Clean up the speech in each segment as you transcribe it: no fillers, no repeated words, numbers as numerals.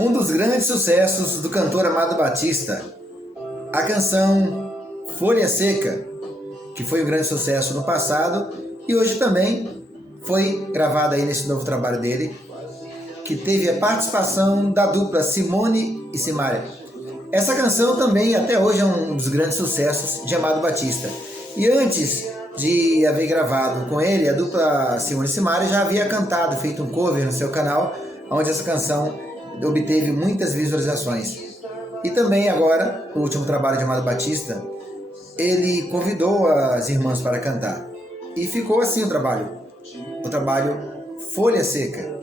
Um dos grandes sucessos do cantor Amado Batista, a canção Folha Seca, que foi um grande sucesso no passado e hoje também foi gravada aí nesse novo trabalho dele, que teve a participação da dupla Simone e Simaria. Essa canção também até hoje é um dos grandes sucessos de Amado Batista. E antes de haver gravado com ele, a dupla Simone e Simaria já havia cantado, feito um cover no seu canal, onde essa canção obteve muitas visualizações. E também agora, no último trabalho de Amado Batista, ele convidou as irmãs para cantar. E ficou assim o trabalho Folha Seca.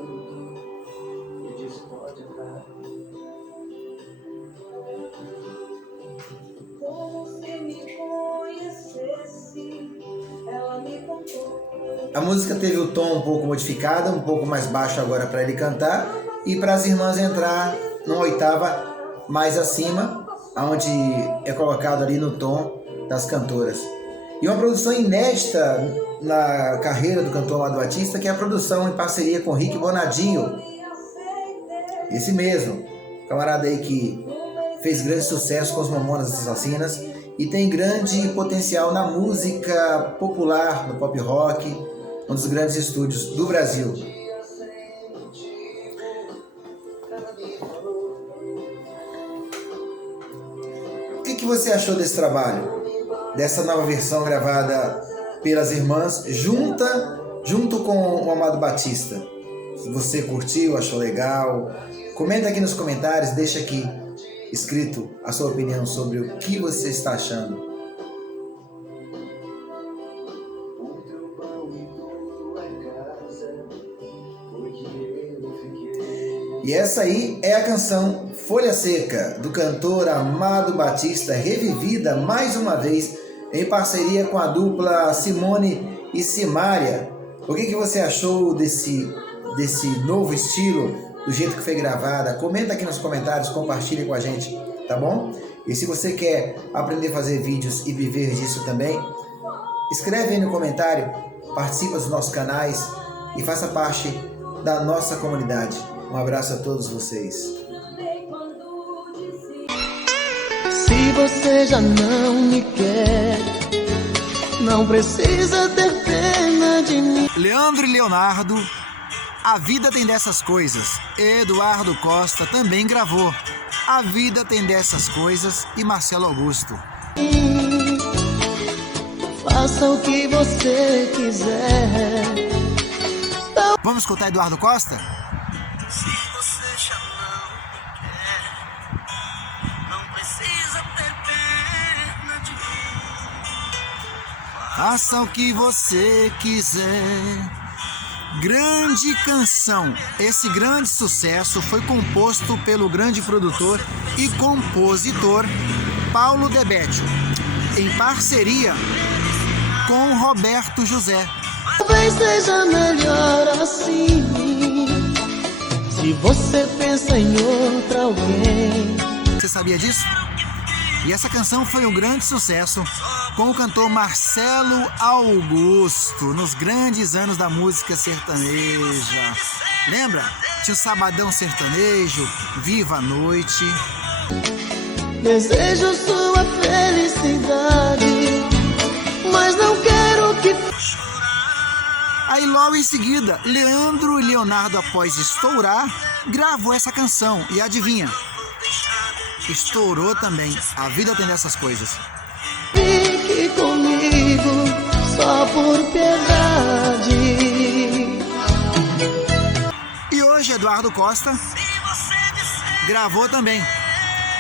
A música teve o tom um pouco modificado, um pouco mais baixo agora para ele cantar e para as irmãs entrar numa oitava mais acima, onde é colocado ali no tom das cantoras. E uma produção inédita na carreira do cantor Amado Batista, que é a produção em parceria com Rick Bonadinho. Esse mesmo, camarada aí que fez grande sucesso com os Mamonas Assassinas e tem grande potencial na música popular, no pop rock, um dos grandes estúdios do Brasil. O que você achou desse trabalho? Dessa nova versão gravada pelas irmãs, junto com o Amado Batista? Se você curtiu, achou legal, comenta aqui nos comentários, deixa aqui escrito a sua opinião sobre o que você está achando. E essa aí é a canção Folha Seca, do cantor Amado Batista, revivida mais uma vez em parceria com a dupla Simone e Simaria. O que você achou desse novo estilo, do jeito que foi gravada? Comenta aqui nos comentários, compartilha com a gente, tá bom? E se você quer aprender a fazer vídeos e viver disso também, escreve aí no comentário, participa dos nossos canais e faça parte da nossa comunidade. Um abraço a todos vocês. Se você já não me quer, não precisa ter pena de mim. Leandro e Leonardo, A Vida Tem Dessas Coisas. Eduardo Costa também gravou A Vida Tem Dessas Coisas e Marcelo Augusto. Faça o que você quiser. Vamos escutar Eduardo Costa? Se você já não me quer, não precisa ter pena de mim. Faça o que você quiser. Grande canção. Esse grande sucesso foi composto pelo grande produtor e compositor Paulo Debetio, em parceria com Roberto José. Talvez seja melhor assim. Se você pensa em outra alguém. Você sabia disso? E essa canção foi um grande sucesso com o cantor Marcelo Augusto, nos grandes anos da música sertaneja. Lembra? Tinha o Sabadão Sertanejo, Viva a Noite. Desejo sua felicidade, mas não quero que... Aí logo em seguida, Leandro e Leonardo, após estourar, gravou essa canção. E adivinha? Estourou também. A Vida Tem Dessas Coisas. Fique comigo só por piedade. E hoje Eduardo Costa gravou também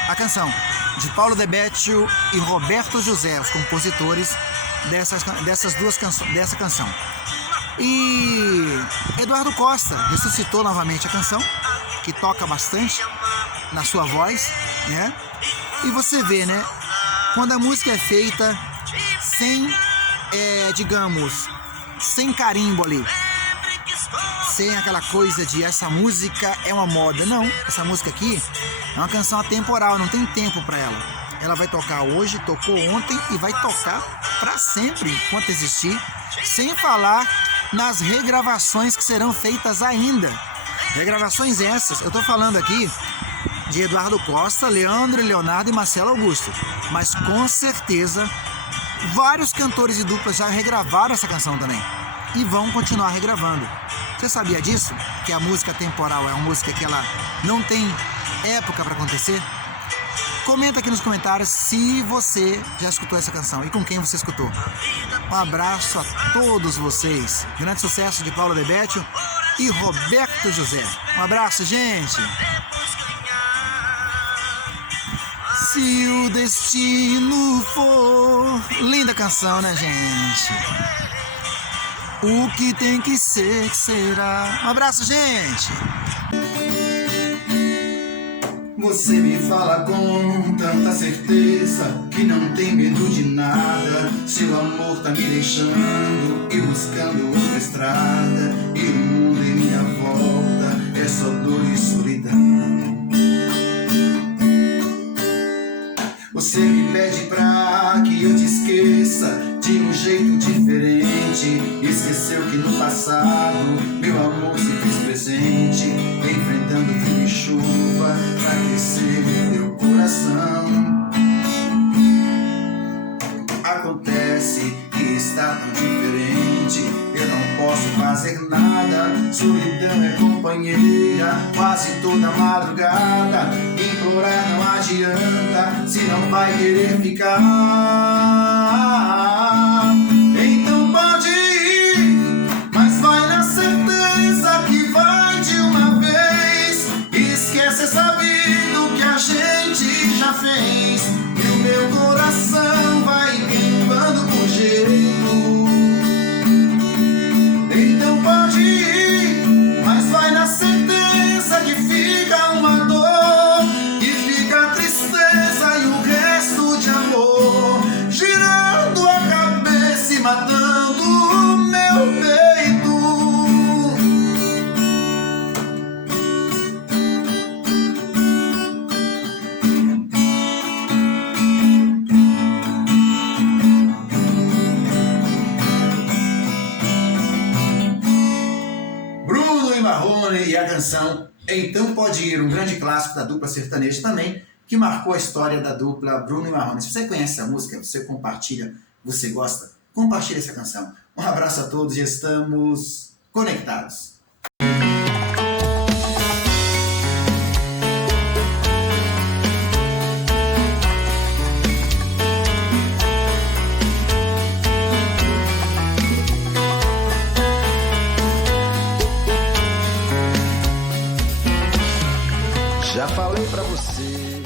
a canção de Paulo Debetio e Roberto José, os compositores dessa canção. E Eduardo Costa ressuscitou novamente a canção, que toca bastante na sua voz, né? E você vê, né? Quando a música é feita sem, sem carimbo ali, sem aquela coisa de essa música é uma moda. Não, essa música aqui é uma canção atemporal, não tem tempo para ela. Ela vai tocar hoje, tocou ontem e vai tocar para sempre, enquanto existir, sem falar nas regravações que serão feitas ainda. Regravações essas, eu estou falando aqui de Eduardo Costa, Leandro, Leonardo e Marcelo Augusto. Mas com certeza vários cantores e duplas já regravaram essa canção também e vão continuar regravando. Você sabia disso? Que a música temporal é uma música que ela não tem época para acontecer? Comenta aqui nos comentários se você já escutou essa canção e com quem você escutou. Um abraço a todos vocês. Grande sucesso de Paulo Debétio e Roberto José. Um abraço, gente. Se o destino for... Linda canção, né, gente? O que tem que ser, que será. Um abraço, gente. Você me fala com tanta certeza que não tem medo de nada. Seu amor tá me deixando e buscando outra estrada. E o mundo em minha volta é só dor e solidão. Você me pede pra que eu te esqueça de um jeito diferente. Esqueceu que no passado meu amor se fez presente, enfrentando frio e chuva pra aquecer meu coração. Acontece que está tão diferente, eu não posso fazer nada. Solidão é companheira quase toda madrugada. Implorar não adianta se não vai querer ficar. Então pode ir, mas vai na certeza que vai de uma vez. Esquece essa vida que a gente já fez, e o meu coração vai queimando por jeito. Então pode ir, mas vai na certeza que fica uma dor, que fica a tristeza e o resto de amor girando a cabeça e matando o meu peito. Bruno e Marrone e a canção Então Pode Ir, um grande clássico da dupla sertaneja também, que marcou a história da dupla Bruno e Marrone. Se você conhece a música, você compartilha, você gosta, compartilha essa canção. Um abraço a todos e estamos conectados. Já falei pra você